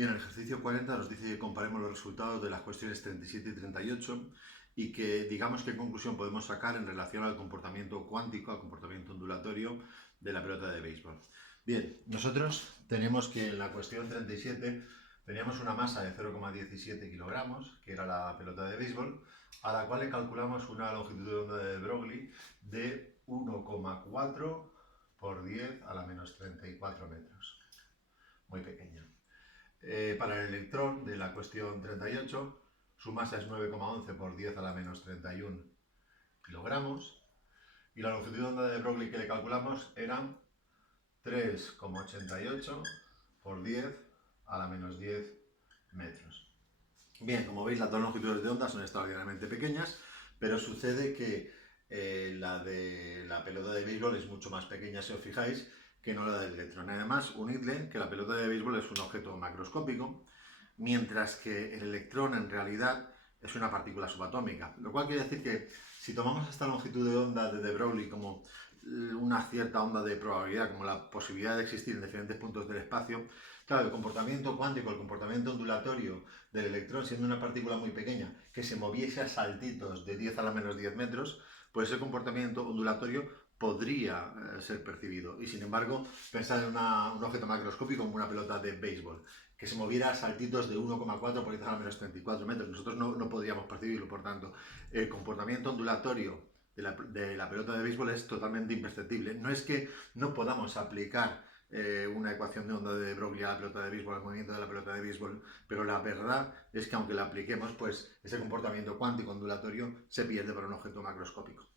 Bien, el ejercicio 40 nos dice que comparemos los resultados de las cuestiones 37 y 38 y que digamos qué conclusión podemos sacar en relación al comportamiento cuántico, al comportamiento ondulatorio de la pelota de béisbol. Bien, nosotros tenemos que en la cuestión 37 teníamos una masa de 0,17 kilogramos, que era la pelota de béisbol, a la cual le calculamos una longitud de onda de Broglie de 1,4 por 10 a la menos 34 metros. Muy pequeña. Para el electrón de la cuestión 38, su masa es 9,11 por 10 a la menos 31 kilogramos y la longitud de onda de Broglie que le calculamos era 3,88 por 10 a la menos 10 metros. Bien, como veis, las dos longitudes de onda son extraordinariamente pequeñas, pero sucede que la de la pelota de béisbol es mucho más pequeña, si os fijáis, que no la del electrón. Además, unidle que la pelota de béisbol es un objeto macroscópico, mientras que el electrón en realidad es una partícula subatómica. Lo cual quiere decir que si tomamos esta longitud de onda de Broglie como una cierta onda de probabilidad, como la posibilidad de existir en diferentes puntos del espacio, claro, el comportamiento cuántico, el comportamiento ondulatorio del electrón, siendo una partícula muy pequeña, que se moviese a saltitos de 10 a la menos 10 metros, pues ese comportamiento ondulatorio podría ser percibido. Y sin embargo, pensar en un objeto macroscópico como una pelota de béisbol, que se moviera a saltitos de 1,4 por 10 a la menos 34 metros, nosotros no podríamos percibirlo. Por tanto, el comportamiento ondulatorio de la pelota de béisbol es totalmente imperceptible. No es que no podamos aplicar una ecuación de onda de Broglie a la pelota de béisbol, al movimiento de la pelota de béisbol, pero la verdad es que aunque la apliquemos, pues ese comportamiento cuántico ondulatorio se pierde para un objeto macroscópico.